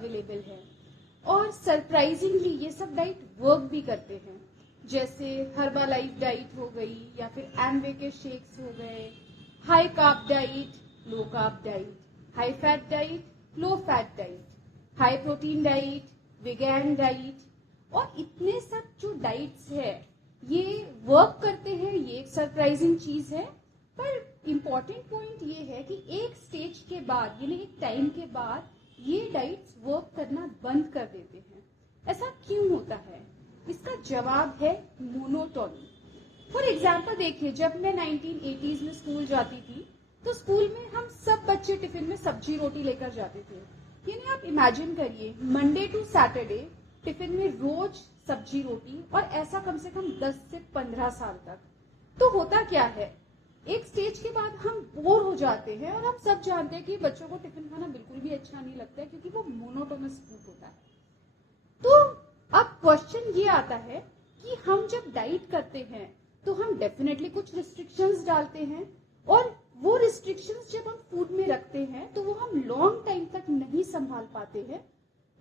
Available है और surprisingly ये सब डाइट वर्क भी करते हैं, जैसे हर्बालाइफ डाइट हो गई या फिर एमवे के शेक्स हो गए, high carb diet, low carb diet, high fat diet, low fat diet, high protein diet, vegan diet, और इतने सब जो डाइट्स है ये वर्क करते हैं। ये एक सरप्राइजिंग चीज है, पर इम्पॉर्टेंट पॉइंट ये है कि एक स्टेज के बाद यानी एक टाइम के बाद ये डाइट्स वर्क करना बंद कर देते हैं। ऐसा क्यों होता है? इसका जवाब है मोनोटोनी। फॉर एग्जाम्पल देखिए, जब मैं 1980s में स्कूल जाती थी तो स्कूल में हम सब बच्चे टिफिन में सब्जी रोटी लेकर जाते थे। यानी आप इमेजिन करिए, मंडे टू सैटरडे टिफिन में रोज सब्जी रोटी, और ऐसा कम से कम 10 से 15 साल तक। तो होता क्या है, एक स्टेज के बाद हम बोर हो जाते हैं, और हम सब जानते हैं कि बच्चों को टिफिन खाना बिल्कुल भी अच्छा नहीं लगता है क्योंकि वो मोनोटोनस फूड होता है। तो अब क्वेश्चन ये आता है कि हम जब डाइट करते हैं तो हम डेफिनेटली कुछ रिस्ट्रिक्शंस डालते हैं, और वो रिस्ट्रिक्शंस जब हम फूड में रखते हैं तो वो हम लॉन्ग टाइम तक नहीं संभाल पाते हैं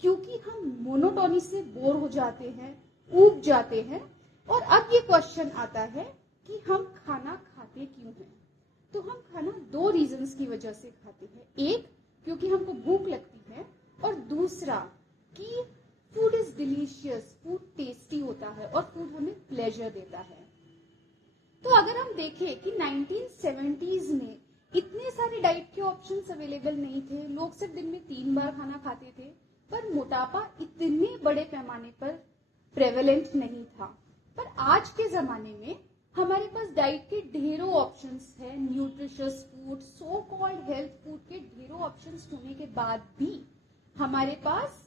क्योंकि हम मोनोटोनी से बोर हो जाते हैं, ऊब जाते हैं। और अब ये क्वेश्चन आता है कि हम खाना खाते क्यों हैं? तो हम खाना दो रीजंस की वजह से खाते हैं। एक, क्योंकि हमको भूख लगती है, और दूसरा कि food is delicious, food tasty होता है और फूड हमें प्लेजर देता है। तो अगर हम देखें कि 1970s में इतने सारे डाइट के ऑप्शंस अवेलेबल नहीं थे, लोग सिर्फ दिन में 3 बार खाना खाते थे, पर मोटापा इतने बड़े पैमाने पर प्रेवलेंट नहीं था। पर आज के जमाने में हमारे पास डाइट के ढेरों ऑप्शंस हैं, nutritious food, so called health food के ढेरों ऑप्शंस होने के बाद भी हमारे पास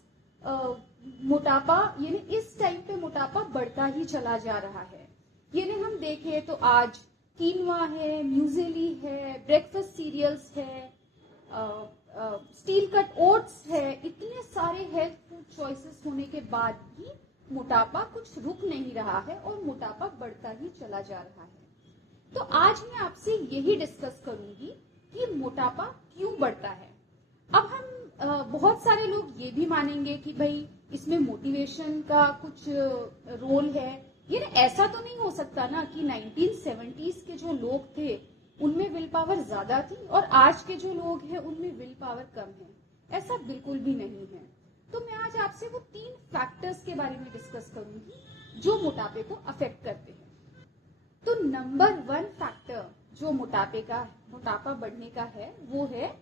मोटापा यानी इस टाइम पे मोटापा बढ़ता ही चला जा रहा है। यानी हम देखें तो आज कीनवा है, म्यूजेली है, ब्रेकफास्ट सीरियल्स है, स्टील कट ओट्स है, इतने सारे हेल्थ फूड चॉइसेस होने के बाद भी मोटापा कुछ रुक नहीं रहा है और मोटापा बढ़ता ही चला जा रहा है। तो आज मैं आपसे यही डिस्कस करूंगी कि मोटापा क्यों बढ़ता है। अब हम बहुत सारे लोग ये भी मानेंगे कि भाई इसमें मोटिवेशन का कुछ रोल है। ये ऐसा तो नहीं हो सकता ना कि 1970s के जो लोग थे उनमें विल पावर ज्यादा थी और आज के जो लोग हैं उनमें विल पावर कम है। ऐसा बिल्कुल भी नहीं है। तो मैं आज आपसे वो 3 फैक्टर्स के बारे में डिस्कस करूंगी जो मोटापे को अफेक्ट करते हैं। तो नंबर 1 फैक्टर जो मोटापा बढ़ने का है वो है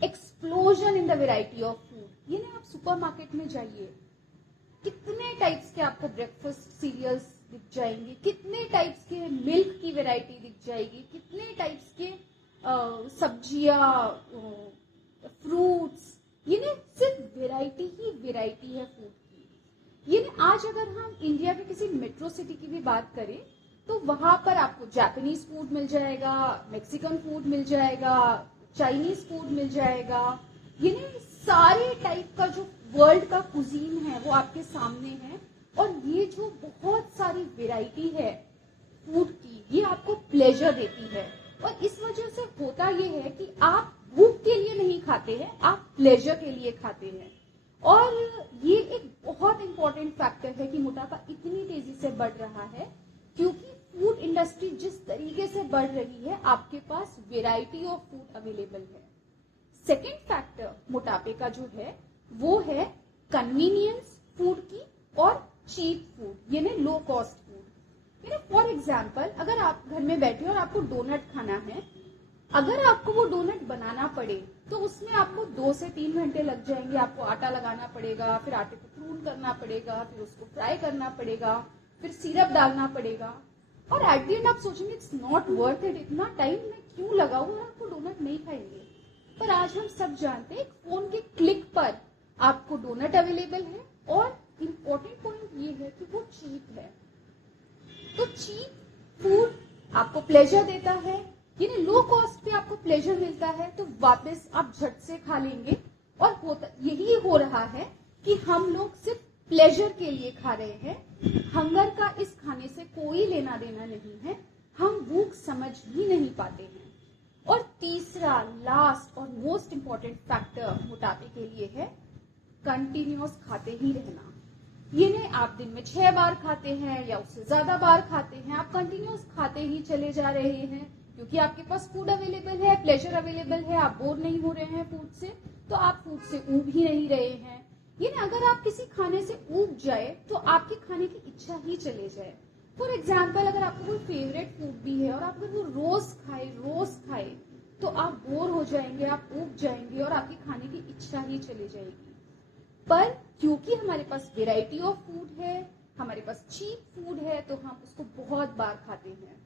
explosion in the variety of food. ये ना, आप सुपरमार्केट में जाइए, कितने टाइप्स के आपको ब्रेकफास्ट सीरियल्स दिख जाएंगे, कितने टाइप्स के मिल्क की वैरायटी दिख जाएगी, कितने टाइप्स के सब्जियां, फ्रूट्स, ये ना सिर्फ वैरायटी ही वैरायटी है फूड की। ये ना, आज अगर हम इंडिया के किसी मेट्रो सिटी की भी बात करें तो वहां पर आपको जापानीज फूड मिल जाएगा, मेक्सिकन फूड मिल जाएगा, चाइनीज फूड मिल जाएगा। ये ना सारे टाइप का जो वर्ल्ड का कुजीन है वो आपके सामने है, और ये जो बहुत सारी वैरायटी है फूड की ये आपको प्लेजर देती है। और इस वजह से होता ये है कि आप भूख के लिए नहीं खाते हैं, आप प्लेजर के लिए खाते हैं। और ये एक बहुत इंपॉर्टेंट फैक्टर है कि मोटापा इतनी तेजी से बढ़ रहा है क्योंकि फूड इंडस्ट्री जिस तरीके से बढ़ रही है, आपके पास वेराइटी ऑफ फूड अवेलेबल है। सेकेंड फैक्टर मोटापे का जो है वो है कन्वीनियंस फूड की और चीप फूड, यानी लो कॉस्ट फूड। यानी फॉर एग्जाम्पल, अगर आप घर में बैठे और आपको डोनट खाना है, अगर आपको वो डोनट बनाना पड़े तो उसमें आपको 2 से 3 घंटे लग जाएंगे। आपको आटा लगाना पड़ेगा, फिर आटे को प्रून करना पड़ेगा, फिर उसको फ्राई करना पड़ेगा, फिर सिरप डालना पड़ेगा, और एट द एंड आप सोचेंगे इट्स नॉट वर्थ इट, इतना टाइम मैं क्यों लगाऊं, आपको डोनट नहीं खाएंगे। पर आज हम सब जानते हैं फोन के क्लिक पर आपको डोनट अवेलेबल है, और इम्पोर्टेंट पॉइंट ये है कि वो चीप है। तो चीप फूड आपको प्लेजर देता है, यानी लो कॉस्ट पे आपको प्लेजर मिलता है, तो वापस आप झट से खा लेंगे। और यही हो रहा है कि हम लोग सिर्फ प्लेजर के लिए खा रहे हैं। हंगर का इस खाने से कोई लेना देना नहीं है, हम भूख समझ भी नहीं पाते हैं। और तीसरा, लास्ट और मोस्ट इंपॉर्टेंट फैक्टर मोटापे के लिए है कंटिन्यूअस खाते ही रहना। ये नहीं आप दिन में 6 बार खाते हैं या उससे ज्यादा बार खाते हैं, आप कंटिन्यूअस खाते ही चले जा रहे हैं क्योंकि आपके पास फूड अवेलेबल है, प्लेजर अवेलेबल है, आप बोर नहीं हो रहे हैं फूड से, तो आप फूड से ऊब ही नहीं रहे हैं। ये ना अगर आप किसी खाने से ऊब जाए तो आपके खाने की इच्छा ही चले जाए। फॉर एग्जाम्पल, अगर आपका कोई फेवरेट फूड भी है और आप अगर वो रोज खाए तो आप बोर हो जाएंगे, आप ऊब जाएंगे और आपकी खाने की इच्छा ही चली जाएगी। पर क्योंकि हमारे पास वेराइटी ऑफ फूड है, हमारे पास चीप फूड है, तो हम उसको बहुत बार खाते हैं।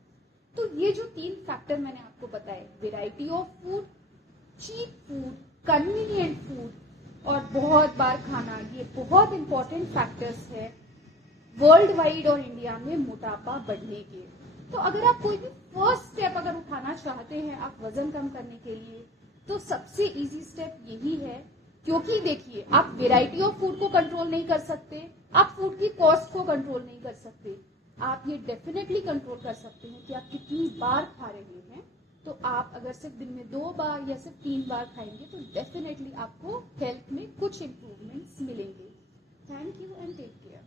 तो ये जो 3 फैक्टर मैंने आपको बताए, variety of food, cheap food, convenient food और बहुत बार खाना, ये बहुत इंपॉर्टेंट फैक्टर्स है वर्ल्ड वाइड और इंडिया में मोटापा बढ़ने के। तो अगर आप कोई भी फर्स्ट स्टेप अगर उठाना चाहते हैं आप वजन कम करने के लिए, तो सबसे इजी स्टेप यही है। क्योंकि देखिए, आप वेराइटी ऑफ फूड को कंट्रोल नहीं कर सकते, आप फूड की कॉस्ट को कंट्रोल नहीं कर सकते, आप ये डेफिनेटली कंट्रोल कर सकते हैं कि आप कितनी बार खा रहे हैं। तो आप अगर सिर्फ दिन में 2 बार या सिर्फ 3 बार खाएंगे तो डेफिनेटली आपको हेल्थ में कुछ इंप्रूवमेंट्स मिलेंगे। Thank you and take care.